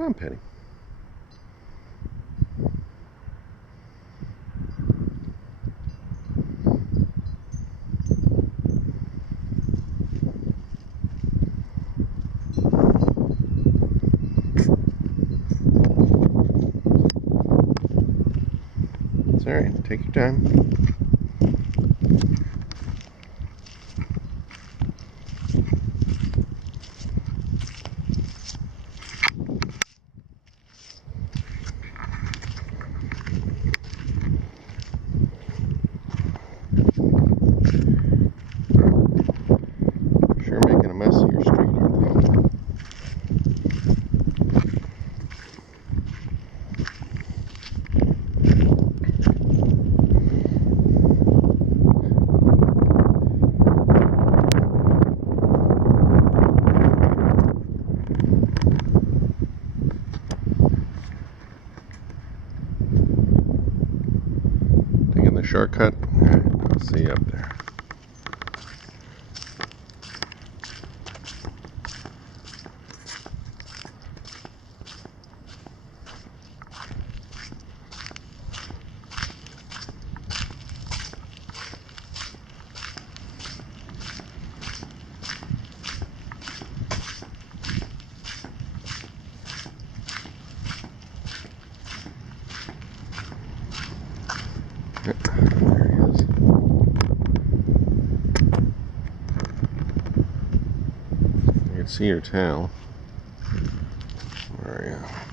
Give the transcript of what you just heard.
Come on, Penny. It's alright, take your time. Sure making a mess of your street, aren't they? Taking the shortcut. Alright, I'll see you up there. There he is. You can see your tail. Where are you?